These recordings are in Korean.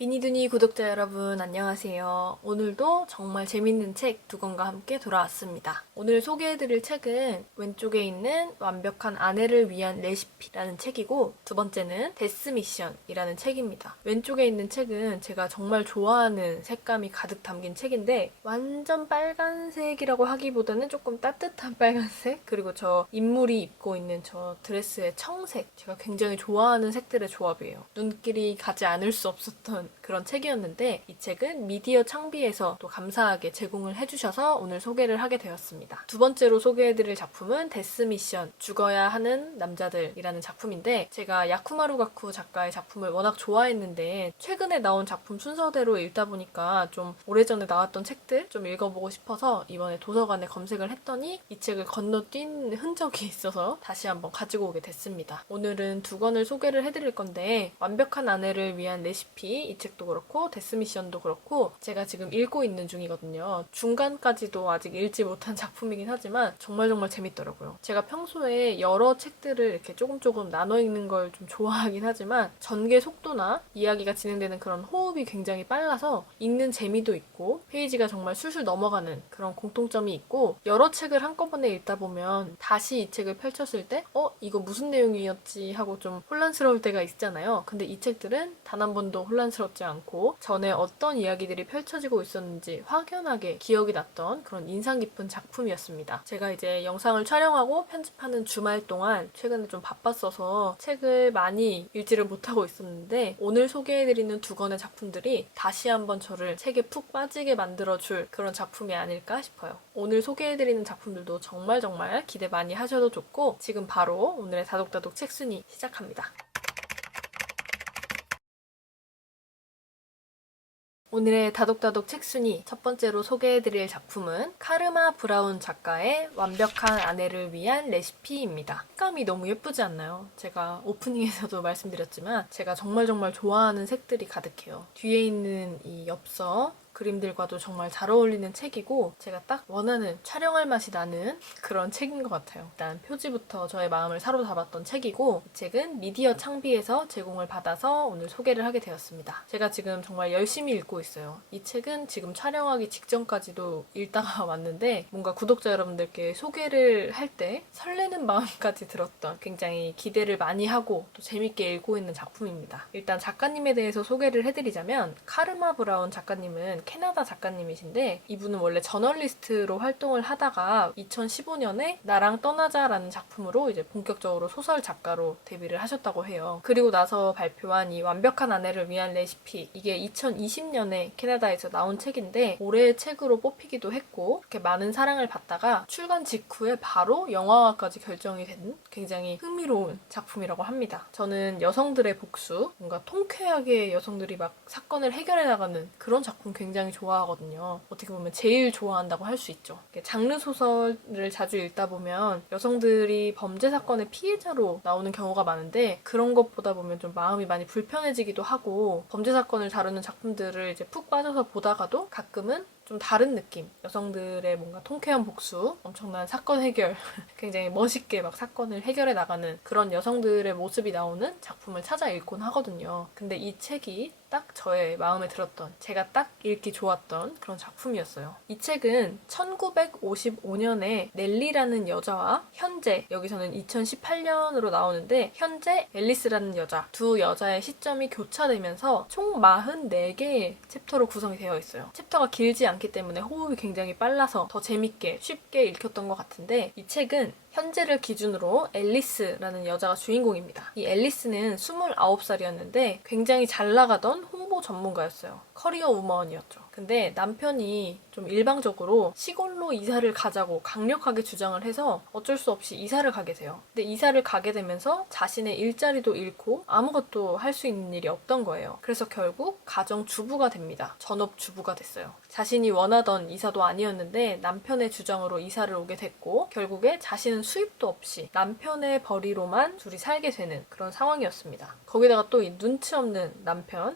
미니두니 구독자 여러분 안녕하세요. 오늘도 정말 재밌는 책 두 권과 함께 돌아왔습니다. 오늘 소개해드릴 책은 왼쪽에 있는 완벽한 아내를 위한 레시피라는 책이고 두 번째는 데스 미션이라는 책입니다. 왼쪽에 있는 책은 제가 정말 좋아하는 색감이 가득 담긴 책인데 완전 빨간색이라고 하기보다는 조금 따뜻한 빨간색 그리고 저 인물이 입고 있는 저 드레스의 청색 제가 굉장히 좋아하는 색들의 조합이에요. 눈길이 가지 않을 수 없었던 그런 책이었는데 이 책은 미디어 창비에서 또 감사하게 제공을 해주셔서 오늘 소개를 하게 되었습니다. 두 번째로 소개해드릴 작품은 데스 미션, 죽어야 하는 남자들이라는 작품인데 제가 야쿠마루 가쿠 작가의 작품을 워낙 좋아했는데 최근에 나온 작품 순서대로 읽다 보니까 좀 오래전에 나왔던 책들 좀 읽어보고 싶어서 이번에 도서관에 검색을 했더니 이 책을 건너뛴 흔적이 있어서 다시 한번 가지고 오게 됐습니다. 오늘은 두 권을 소개를 해드릴 건데 완벽한 아내를 위한 레시피 이 책도 그렇고 데스 미션도 그렇고 제가 지금 읽고 있는 중이거든요. 중간까지도 아직 읽지 못한 작품이긴 하지만 정말 재밌더라고요. 제가 평소에 여러 책들을 이렇게 조금 나눠 읽는 걸 좀 좋아하긴 하지만 전개 속도나 이야기가 진행되는 그런 호흡이 굉장히 빨라서 읽는 재미도 있고 페이지가 정말 술술 넘어가는 그런 공통점이 있고 여러 책을 한꺼번에 읽다 보면 다시 이 책을 펼쳤을 때 이거 무슨 내용이었지 하고 좀 혼란스러울 때가 있잖아요. 근데 이 책들은 단 한 번도 혼란스럽지 않고 전에 어떤 이야기들이 펼쳐지고 있었는지 확연하게 기억이 났던 그런 인상 깊은 작품이었습니다. 제가 이제 영상을 촬영하고 편집하는 주말 동안 최근에 좀 바빴어서 책을 많이 읽지를 못하고 있었는데 오늘 소개해드리는 두 권의 작품들이 다시 한번 저를 책에 푹 빠지게 만들어줄 그런 작품이 아닐까 싶어요. 오늘 소개해드리는 작품들도 정말 기대 많이 하셔도 좋고 지금 바로 오늘의 다독다독 책순위 시작합니다. 오늘의 다독다독 책순위 첫 번째로 소개해드릴 작품은 카르마 브라운 작가의 완벽한 아내를 위한 레시피입니다. 색감이 너무 예쁘지 않나요? 제가 오프닝에서도 말씀드렸지만 제가 정말 좋아하는 색들이 가득해요. 뒤에 있는 이 엽서 그림들과도 정말 잘 어울리는 책이고 제가 딱 원하는 촬영할 맛이 나는 그런 책인 것 같아요. 일단 표지부터 저의 마음을 사로잡았던 책이고 이 책은 미디어 창비에서 제공을 받아서 오늘 소개를 하게 되었습니다. 제가 지금 정말 열심히 읽고 있어요. 이 책은 지금 촬영하기 직전까지도 읽다가 왔는데 뭔가 구독자 여러분들께 소개를 할 때 설레는 마음까지 들었던 굉장히 기대를 많이 하고 또 재밌게 읽고 있는 작품입니다. 일단 작가님에 대해서 소개를 해드리자면 카르마 브라운 작가님은 캐나다 작가님이신데 이분은 원래 저널리스트로 활동을 하다가 2015년에 나랑 떠나자라는 작품으로 이제 본격적으로 소설 작가로 데뷔를 하셨다고 해요. 그리고 나서 발표한 이 완벽한 아내를 위한 레시피 이게 2020년에 캐나다에서 나온 책인데 올해의 책으로 뽑히기도 했고 이렇게 많은 사랑을 받다가 출간 직후에 바로 영화화까지 결정이 된 굉장히 흥미로운 작품이라고 합니다. 저는 여성들의 복수 뭔가 통쾌하게 여성들이 막 사건을 해결해 나가는 그런 작품 굉장히 좋아하거든요. 어떻게 보면 제일 좋아한다고 할 수 있죠. 장르 소설을 자주 읽다 보면 여성들이 범죄 사건의 피해자로 나오는 경우가 많은데 그런 것보다 보면 좀 마음이 많이 불편해지기도 하고 범죄 사건을 다루는 작품들을 이제 푹 빠져서 보다가도 가끔은 좀 다른 느낌. 여성들의 뭔가 통쾌한 복수, 엄청난 사건 해결, 굉장히 멋있게 막 사건을 해결해 나가는 그런 여성들의 모습이 나오는 작품을 찾아 읽곤 하거든요. 근데 이 책이 딱 저의 마음에 들었던, 제가 딱 읽기 좋았던 그런 작품이었어요. 이 책은 1955년에 넬리라는 여자와 현재, 여기서는 2018년으로 나오는데 현재 앨리스라는 여자, 두 여자의 시점이 교차되면서 총 44개의 챕터로 구성이 되어 있어요. 챕터가 길지 않기 때문에 호흡이 굉장히 빨라서 더 재밌게 쉽게 읽혔던 것 같은데 이 책은 현재를 기준으로 앨리스라는 여자가 주인공입니다. 이 앨리스는 29살이었는데 굉장히 잘 나가던 홍보 전문가였어요. 커리어 우먼이었죠. 근데 남편이 좀 일방적으로 시골로 이사를 가자고 강력하게 주장을 해서 어쩔 수 없이 이사를 가게 돼요. 근데 이사를 가게 되면서 자신의 일자리도 잃고 아무것도 할 수 있는 일이 없던 거예요. 그래서 결국 가정주부가 됩니다. 전업주부가 됐어요. 자신이 원하던 이사도 아니었는데 남편의 주장으로 이사를 오게 됐고 결국에 자신은 수입도 없이 남편의 벌이로만 둘이 살게 되는 그런 상황이었습니다. 거기다가 또 이 눈치 없는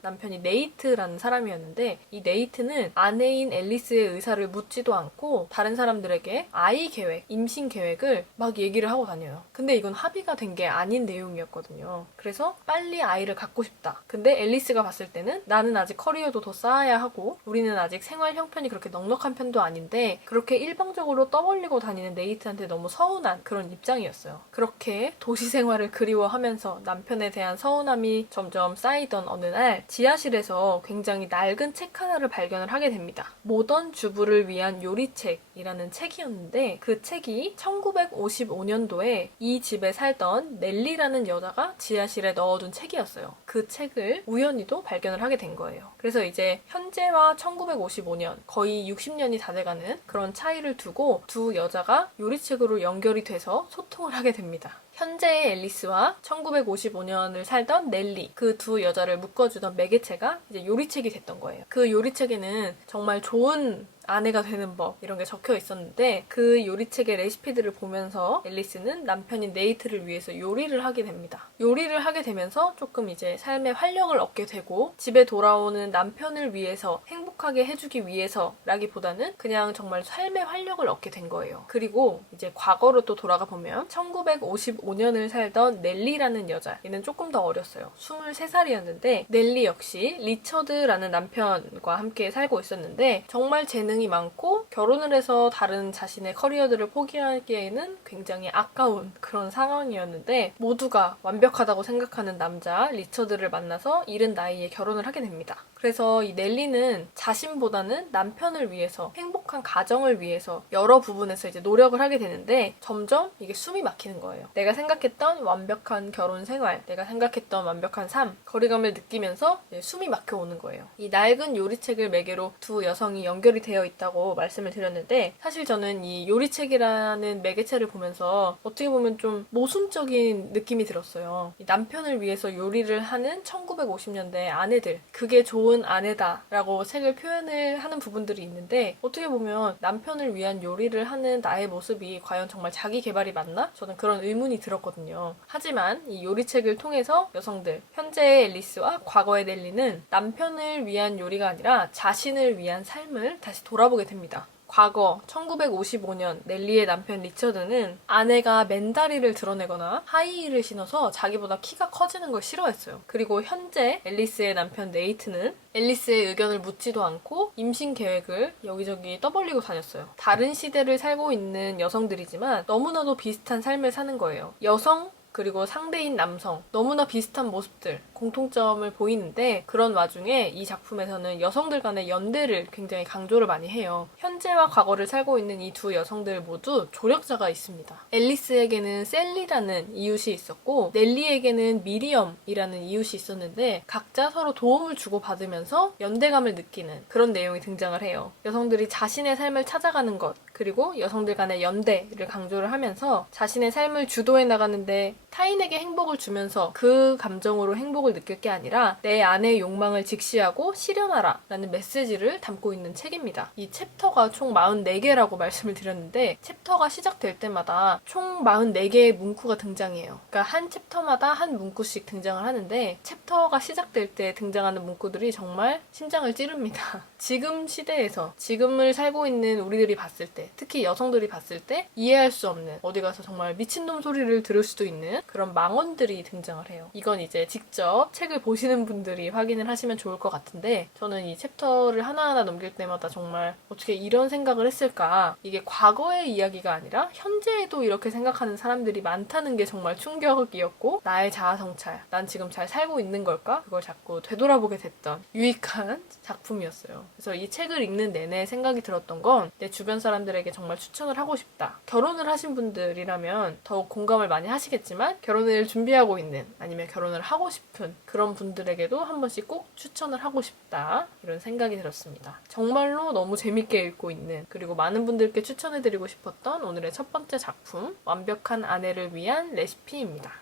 남편이 네이트라는 사람이었는데, 이 네이트는 아내인 앨리스의 의사를 묻지도 않고 다른 사람들에게 아이 계획, 임신 계획을 막 얘기를 하고 다녀요. 근데 이건 합의가 된 게 아닌 내용이었거든요. 그래서 빨리 아이를 갖고 싶다. 근데 앨리스가 봤을 때는 나는 아직 커리어도 더 쌓아야 하고 우리는 아직 생활 형편이 그렇게 넉넉한 편도 아닌데 그렇게 일방적으로 떠벌리고 다니는 네이트한테 너무 서운한 그런 입장이었어요. 그렇게 도시 생활을 그리워하면서 남편에 대한 서운함이 점점 쌓이던 어느 날 지하실에서 굉장히 낡은 책 하나를 발견을 하게 됩니다. 모던 주부를 위한 요리책이라는 책이었는데 그 책이 1955년도에 이 집에 살던 넬리라는 여자가 지하실에 넣어둔 책이었어요. 그 책을 우연히도 발견을 하게 된 거예요. 그래서 이제 현재와 1955년 거의 60년이 다 돼가는 그런 차이를 두고 두 여자가 요리책으로 연결이 돼서 소통을 하게 됩니다. 현재의 앨리스와 1955년을 살던 넬리, 그 두 여자를 묶어주던 매개체가 이제 요리책이 됐던 거예요. 그 요리책에는 정말 좋은 아내가 되는 법 이런 게 적혀 있었는데 그 요리책의 레시피들을 보면서 앨리스는 남편인 네이트를 위해서 요리를 하게 됩니다. 요리를 하게 되면서 조금 이제 삶의 활력을 얻게 되고 집에 돌아오는 남편을 위해서 행복하게 해주기 위해서라기보다는 그냥 정말 삶의 활력을 얻게 된 거예요. 그리고 이제 과거로 또 돌아가 보면 1955년을 살던 넬리라는 여자, 얘는 조금 더 어렸어요. 23살이었는데 넬리 역시 리처드라는 남편과 함께 살고 있었는데 정말 재능이 많고 결혼을 해서 다른 자신의 커리어들을 포기하기에는 굉장히 아까운 그런 상황이었는데 모두가 완벽하다고 생각하는 남자 리처드를 만나서 이른 나이에 결혼을 하게 됩니다. 그래서 이 넬리는 자신보다는 남편을 위해서 행복한 가정을 위해서 여러 부분에서 이제 노력을 하게 되는데 점점 이게 숨이 막히는 거예요. 내가 생각했던 완벽한 결혼 생활, 내가 생각했던 완벽한 삶, 거리감을 느끼면서 숨이 막혀오는 거예요. 이 낡은 요리책을 매개로 두 여성이 연결이 되어 있다고 말씀을 드렸는데 사실 저는 이 요리책이라는 매개체를 보면서 어떻게 보면 좀 모순적인 느낌이 들었어요. 이 남편을 위해서 요리를 하는 1950년대 아내들, 그게 좋은 아내다라고 책을 표현을 하는 부분들이 있는데 어떻게 보면 남편을 위한 요리를 하는 나의 모습이 과연 정말 자기 개발이 맞나? 저는 그런 의문이 들었거든요. 하지만 이 요리책을 통해서 여성들, 현재의 앨리스와 과거의 넬리는 남편을 위한 요리가 아니라 자신을 위한 삶을 다시 돌아보게 됩니다. 과거 1955년 넬리의 남편 리처드는 아내가 맨다리를 드러내거나 하이힐을 신어서 자기보다 키가 커지는 걸 싫어했어요. 그리고 현재 앨리스의 남편 네이트는 앨리스의 의견을 묻지도 않고 임신 계획을 여기저기 떠벌리고 다녔어요. 다른 시대를 살고 있는 여성들이지만 너무나도 비슷한 삶을 사는 거예요. 여성 그리고 상대인 남성 너무나 비슷한 모습들 공통점을 보이는데 그런 와중에 이 작품에서는 여성들 간의 연대를 굉장히 강조를 많이 해요. 현재와 과거를 살고 있는 이 두 여성들 모두 조력자가 있습니다. 앨리스에게는 셀리라는 이웃이 있었고 넬리에게는 미리엄이라는 이웃이 있었는데 각자 서로 도움을 주고받으면서 연대감을 느끼는 그런 내용이 등장을 해요. 여성들이 자신의 삶을 찾아가는 것 그리고 여성들 간의 연대를 강조를 하면서 자신의 삶을 주도해 나가는데 타인에게 행복을 주면서 그 감정으로 행복을 느낄 게 아니라 내 안의 욕망을 직시하고 실현하라 라는 메시지를 담고 있는 책입니다. 이 챕터가 총 44개라고 말씀을 드렸는데 챕터가 시작될 때마다 총 44개의 문구가 등장해요. 그러니까 한 챕터마다 한 문구씩 등장을 하는데 챕터가 시작될 때 등장하는 문구들이 정말 심장을 찌릅니다. 지금 시대에서 지금을 살고 있는 우리들이 봤을 때 특히 여성들이 봤을 때 이해할 수 없는 어디 가서 정말 미친놈 소리를 들을 수도 있는 그런 망언들이 등장을 해요. 이건 이제 직접 책을 보시는 분들이 확인을 하시면 좋을 것 같은데 저는 이 챕터를 하나하나 넘길 때마다 정말 어떻게 이런 생각을 했을까 이게 과거의 이야기가 아니라 현재에도 이렇게 생각하는 사람들이 많다는 게 정말 충격이었고 나의 자아 성찰 난 지금 잘 살고 있는 걸까? 그걸 자꾸 되돌아보게 됐던 유익한 작품이었어요. 그래서 이 책을 읽는 내내 생각이 들었던 건 내 주변 사람들에게 정말 추천을 하고 싶다. 결혼을 하신 분들이라면 더욱 공감을 많이 하시겠지만 결혼을 준비하고 있는 아니면 결혼을 하고 싶은 그런 분들에게도 한 번씩 꼭 추천을 하고 싶다. 이런 생각이 들었습니다. 정말로 너무 재밌게 읽고 있는 그리고 많은 분들께 추천해드리고 싶었던 오늘의 첫 번째 작품 완벽한 아내를 위한 레시피입니다.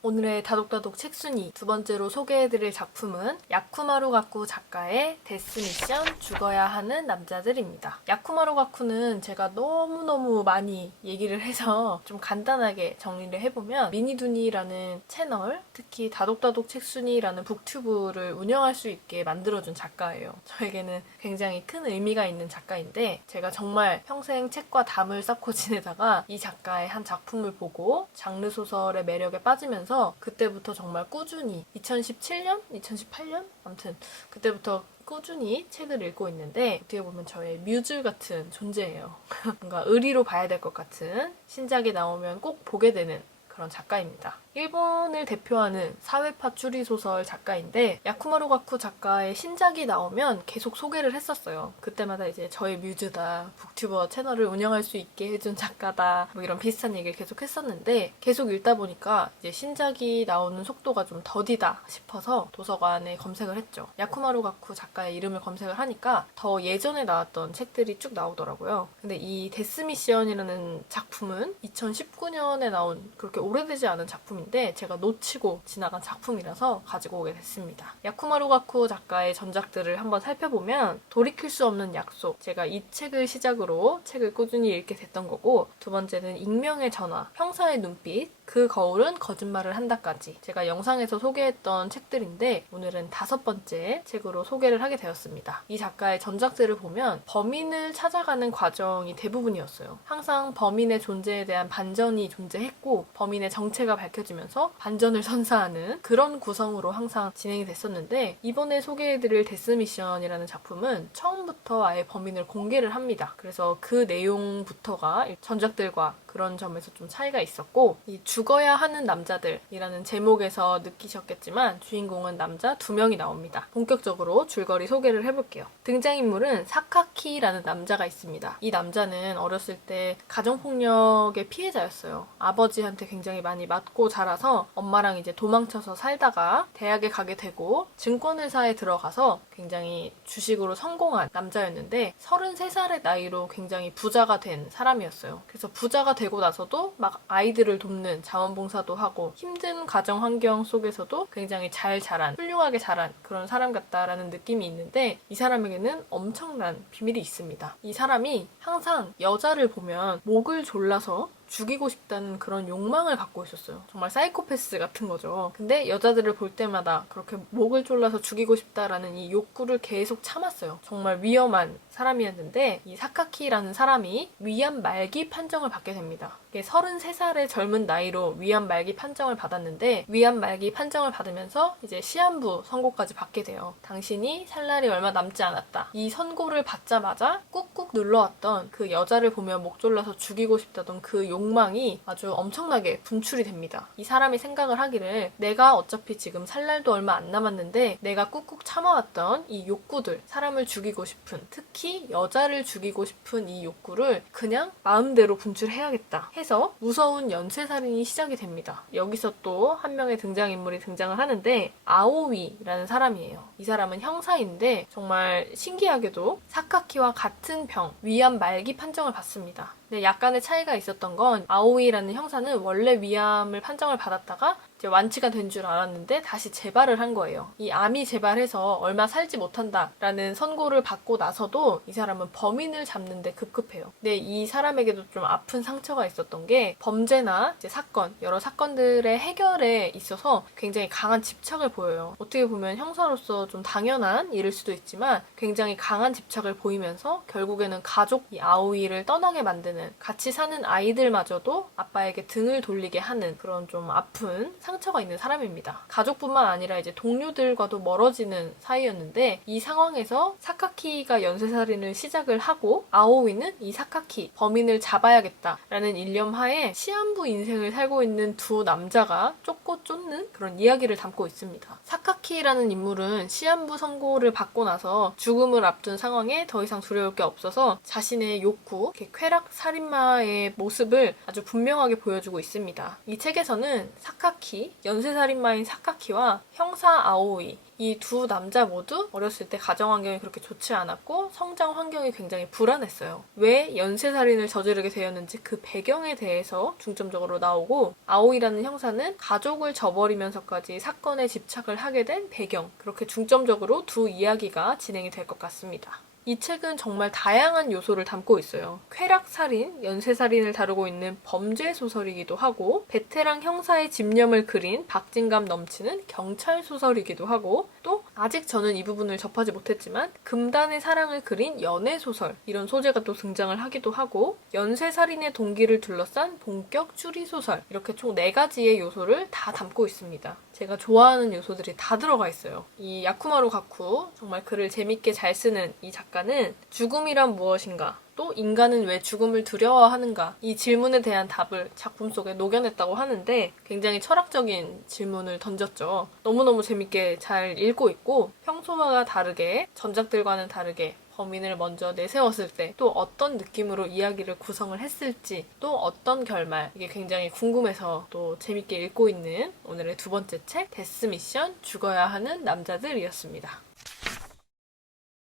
오늘의 다독다독 책순위 두 번째로 소개해드릴 작품은 야쿠마루 가쿠 작가의 데스 미션 죽어야 하는 남자들입니다. 야쿠마루 가쿠는 제가 너무너무 많이 얘기를 해서 좀 간단하게 정리를 해보면 미니두니라는 채널, 특히 다독다독 책순위라는 북튜브를 운영할 수 있게 만들어준 작가예요. 저에게는 굉장히 큰 의미가 있는 작가인데 제가 정말 평생 책과 담을 쌓고 지내다가 이 작가의 한 작품을 보고 장르 소설의 매력에 빠지면서 그때부터 정말 꾸준히 2017년? 2018년? 아무튼 그때부터 꾸준히 책을 읽고 있는데 어떻게 보면 저의 뮤즈 같은 존재예요. 뭔가 의리로 봐야 될 것 같은 신작이 나오면 꼭 보게 되는 그런 작가입니다. 일본을 대표하는 사회파 추리소설 작가인데 야쿠마루 가쿠 작가의 신작이 나오면 계속 소개를 했었어요. 그때마다 이제 저의 뮤즈다, 북튜버 채널을 운영할 수 있게 해준 작가다, 뭐 이런 비슷한 얘기를 계속 했었는데 계속 읽다 보니까 이제 신작이 나오는 속도가 좀 더디다 싶어서 도서관에 검색을 했죠. 야쿠마루 가쿠 작가의 이름을 검색을 하니까 더 예전에 나왔던 책들이 쭉 나오더라고요. 근데 이 데스 미션이라는 작품은 2019년에 나온 그렇게 오래되지 않은 작품인데 제가 놓치고 지나간 작품이라서 가지고 오게 됐습니다. 야쿠마루 가쿠 작가의 전작들을 한번 살펴보면 돌이킬 수 없는 약속, 제가 이 책을 시작으로 책을 꾸준히 읽게 됐던 거고, 두 번째는 익명의 전화, 형사의 눈빛, 그 거울은 거짓말을 한다까지 제가 영상에서 소개했던 책들인데 오늘은 5번째 책으로 소개를 하게 되었습니다. 이 작가의 전작들을 보면 범인을 찾아가는 과정이 대부분이었어요. 항상 범인의 존재에 대한 반전이 존재했고 범인의 정체가 밝혀지면서 반전을 선사하는 그런 구성으로 항상 진행이 됐었는데 이번에 소개해드릴 데스 미션이라는 작품은 처음부터 아예 범인을 공개를 합니다. 그래서 그 내용부터가 전작들과 그런 점에서 좀 차이가 있었고, 이 죽어야 하는 남자들이라는 제목에서 느끼셨겠지만 주인공은 남자 2명이 나옵니다. 본격적으로 줄거리 소개를 해볼게요. 등장인물은 사카키라는 남자가 있습니다. 이 남자는 어렸을 때 가정폭력의 피해자였어요. 아버지한테 굉장히 많이 맞고 자라서 엄마랑 이제 도망쳐서 살다가 대학에 가게 되고 증권회사에 들어가서 굉장히 주식으로 성공한 남자였는데 33살의 나이로 굉장히 부자가 된 사람이었어요. 그래서 부자가 되고 나서도 막 아이들을 돕는 자원봉사도 하고 힘든 가정 환경 속에서도 굉장히 잘 자란, 훌륭하게 자란 그런 사람 같다라는 느낌이 있는데 이 사람에게는 엄청난 비밀이 있습니다. 이 사람이 항상 여자를 보면 목을 졸라서 죽이고 싶다는 그런 욕망을 갖고 있었어요. 정말 사이코패스 같은 거죠. 근데 여자들을 볼 때마다 그렇게 목을 졸라서 죽이고 싶다라는 이 욕구를 계속 참았어요. 정말 위험한 사람이었는데 이 사카키라는 사람이 위암 말기 판정을 받게 됩니다. 이게 33살의 젊은 나이로 위암 말기 판정을 받았는데 위암 말기 판정을 받으면서 이제 시한부 선고까지 받게 돼요. 당신이 살 날이 얼마 남지 않았다. 이 선고를 받자마자 꾹꾹 눌러왔던 그 여자를 보며 목 졸라서 죽이고 싶다던 그 욕망이 아주 엄청나게 분출이 됩니다. 이 사람이 생각을 하기를 내가 어차피 지금 살 날도 얼마 안 남았는데 내가 꾹꾹 참아왔던 이 욕구들, 사람을 죽이고 싶은, 특히 여자를 죽이고 싶은 이 욕구를 그냥 마음대로 분출해야겠다 해서 무서운 연쇄살인이 시작이 됩니다. 여기서 또 한 명의 등장인물이 등장을 하는데 아오이라는 사람이에요. 이 사람은 형사인데 정말 신기하게도 사카키와 같은 병, 위암 말기 판정을 받습니다. 근데 약간의 차이가 있었던 건 아오이라는 형사는 원래 위암을 판정을 받았다가 이제 완치가 된 줄 알았는데 다시 재발을 한 거예요. 이 암이 재발해서 얼마 살지 못한다라는 선고를 받고 나서도 이 사람은 범인을 잡는데 급급해요. 근데 이 사람에게도 좀 아픈 상처가 있었던 게 범죄나 이제 사건, 여러 사건들의 해결에 있어서 굉장히 강한 집착을 보여요. 어떻게 보면 형사로서 좀 당연한 일일 수도 있지만 굉장히 강한 집착을 보이면서 결국에는 가족 이 아오이를 떠나게 만드는, 같이 사는 아이들마저도 아빠에게 등을 돌리게 하는 그런 좀 아픈 상처가 있는 사람입니다. 가족뿐만 아니라 이제 동료들과도 멀어지는 사이였는데 이 상황에서 사카키가 연쇄살인을 시작을 하고 아오이는 이 사카키 범인을 잡아야겠다라는 일념하에 시한부 인생을 살고 있는 두 남자가 쫓고 쫓는 그런 이야기를 담고 있습니다. 사카키라는 인물은 시한부 선고를 받고 나서 죽음을 앞둔 상황에 더 이상 두려울 게 없어서 자신의 욕구, 쾌락 살인마의 모습을 아주 분명하게 보여주고 있습니다. 이 책에서는 사카키 사카키, 연쇄살인마인 사카키와 형사 아오이, 이 두 남자 모두 어렸을 때 가정 환경이 그렇게 좋지 않았고 성장 환경이 굉장히 불안했어요. 왜 연쇄살인을 저지르게 되었는지 그 배경에 대해서 중점적으로 나오고, 아오이라는 형사는 가족을 저버리면서까지 사건에 집착을 하게 된 배경, 그렇게 중점적으로 두 이야기가 진행이 될 것 같습니다. 이 책은 정말 다양한 요소를 담고 있어요. 쾌락살인, 연쇄살인을 다루고 있는 범죄 소설이기도 하고, 베테랑 형사의 집념을 그린 박진감 넘치는 경찰 소설이기도 하고, 또 아직 저는 이 부분을 접하지 못했지만 금단의 사랑을 그린 연애 소설, 이런 소재가 또 등장을 하기도 하고, 연쇄살인의 동기를 둘러싼 본격 추리 소설, 이렇게 총 4가지의 요소를 다 담고 있습니다. 제가 좋아하는 요소들이 다 들어가 있어요. 이 야쿠마루 가쿠, 정말 글을 재밌게 잘 쓰는 이 작가는 죽음이란 무엇인가, 또 인간은 왜 죽음을 두려워하는가, 이 질문에 대한 답을 작품 속에 녹여냈다고 하는데 굉장히 철학적인 질문을 던졌죠. 너무너무 재밌게 잘 읽고 있고, 평소와 다르게, 전작들과는 다르게 범인을 먼저 내세웠을 때 또 어떤 느낌으로 이야기를 구성을 했을지, 또 어떤 결말, 이게 굉장히 궁금해서 또 재밌게 읽고 있는 오늘의 2번째 책, 데스 미션 죽어야 하는 남자들이었습니다.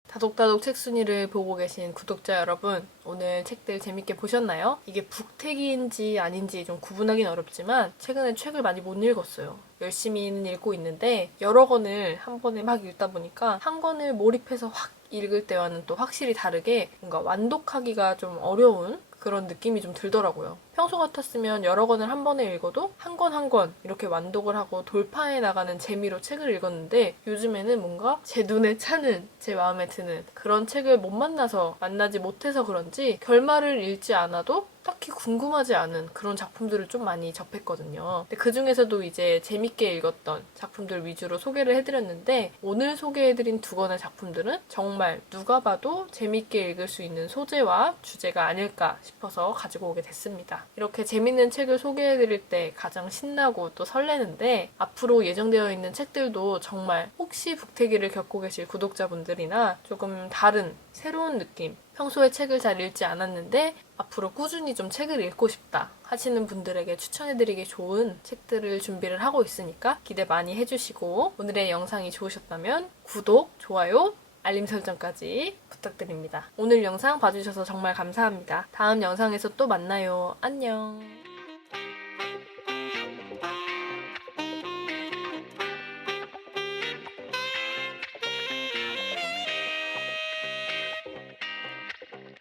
다독다독 책순위를 보고 계신 구독자 여러분, 오늘 책들 재밌게 보셨나요? 이게 북택인지 아닌지 좀 구분하기는 어렵지만 최근에 책을 많이 못 읽었어요. 열심히는 읽고 있는데 여러 권을 한 번에 막 읽다 보니까 한 권을 몰입해서 확 읽을 때와는 또 확실히 다르게 뭔가 완독하기가 좀 어려운 그런 느낌이 좀 들더라고요. 평소 같았으면 여러 권을 한 번에 읽어도 한 권 한 권 이렇게 완독을 하고 돌파해 나가는 재미로 책을 읽었는데, 요즘에는 뭔가 제 눈에 차는, 제 마음에 드는 그런 책을 못 만나지 못해서 그런지 결말을 읽지 않아도 딱히 궁금하지 않은 그런 작품들을 좀 많이 접했거든요. 근데 그 중에서도 이제 재밌게 읽었던 작품들 위주로 소개를 해드렸는데, 오늘 소개해드린 2권의 작품들은 정말 누가 봐도 재밌게 읽을 수 있는 소재와 주제가 아닐까 싶어서 가지고 오게 됐습니다. 이렇게 재밌는 책을 소개해드릴 때 가장 신나고 또 설레는데, 앞으로 예정되어 있는 책들도 정말 혹시 북태기를 겪고 계실 구독자분들이나 조금 다른 새로운 느낌, 평소에 책을 잘 읽지 않았는데 앞으로 꾸준히 좀 책을 읽고 싶다 하시는 분들에게 추천해드리기 좋은 책들을 준비를 하고 있으니까 기대 많이 해주시고, 오늘의 영상이 좋으셨다면 구독, 좋아요, 알림 설정까지 부탁드립니다. 오늘 영상 봐주셔서 정말 감사합니다. 다음 영상에서 또 만나요. 안녕.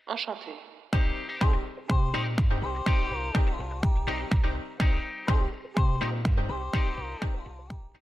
Enchanté.